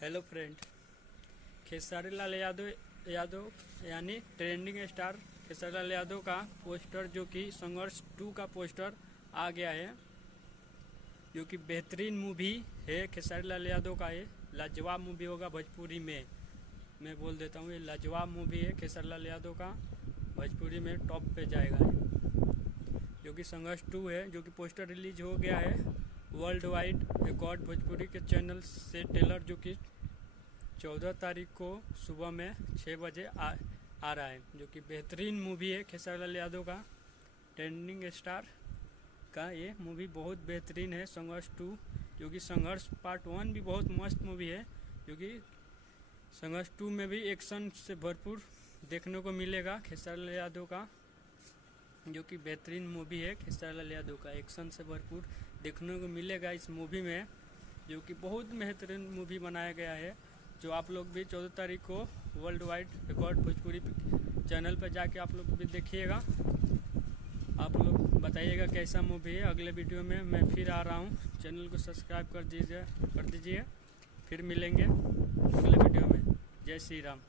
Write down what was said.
Hello friend. Khesari Lal Yadav यानी trending star Khesari Lal Yadav का poster जो कि संघर्ष 2 का पोस्टर आ गया है, जो कि बेहतरीन मूवी है। खेसारी लाल यादव का ये लाजवाब मूवी होगा भोजपुरी में। मैं बोल देता हूँ, ये लाजवाब मूवी है। खेसारी लाल यादव का भोजपुरी में टॉप पे जाएगा है, जो कि संघर्ष 2 है, जो कि पोस्टर रिलीज हो गया है वर्ल्ड वाइड रिकॉर्ड भोजपुरी के चैनल से। ट्रेलर जो कि 14 तारीख को सुबह में 6 बजे आ रहा है, जो कि बेहतरीन मूवी है। खेसारी लाल यादव का ट्रेंडिंग स्टार का ये मूवी बहुत बेहतरीन है, संघर्ष 2। जो कि संघर्ष पार्ट 1 भी बहुत मस्त मूवी है, जो कि संघर्ष 2 में भी एक्शन से भरपूर देखने को मिलेगा खेसारी लाल यादव का, जो कि बेहतरीन मूवी है। खेसारी लाल यादव का एक्शन से भरपूर देखने को मिलेगा इस मूवी में, जो कि बहुत बेहतरीन मूवी बनाया गया है। जो आप लोग भी 14 तारीख को world wide record Bhojpuri channel पर जाके आप लोग भी देखिएगा। आप लोग बताइएगा कैसा मूवी है। अगले वीडियो में मैं फिर आ रहा हूँ, चैनल को सब्सक्राइब कर दीजिए। फिर मिलेंगे अगले वीडियो में। जय श्री राम।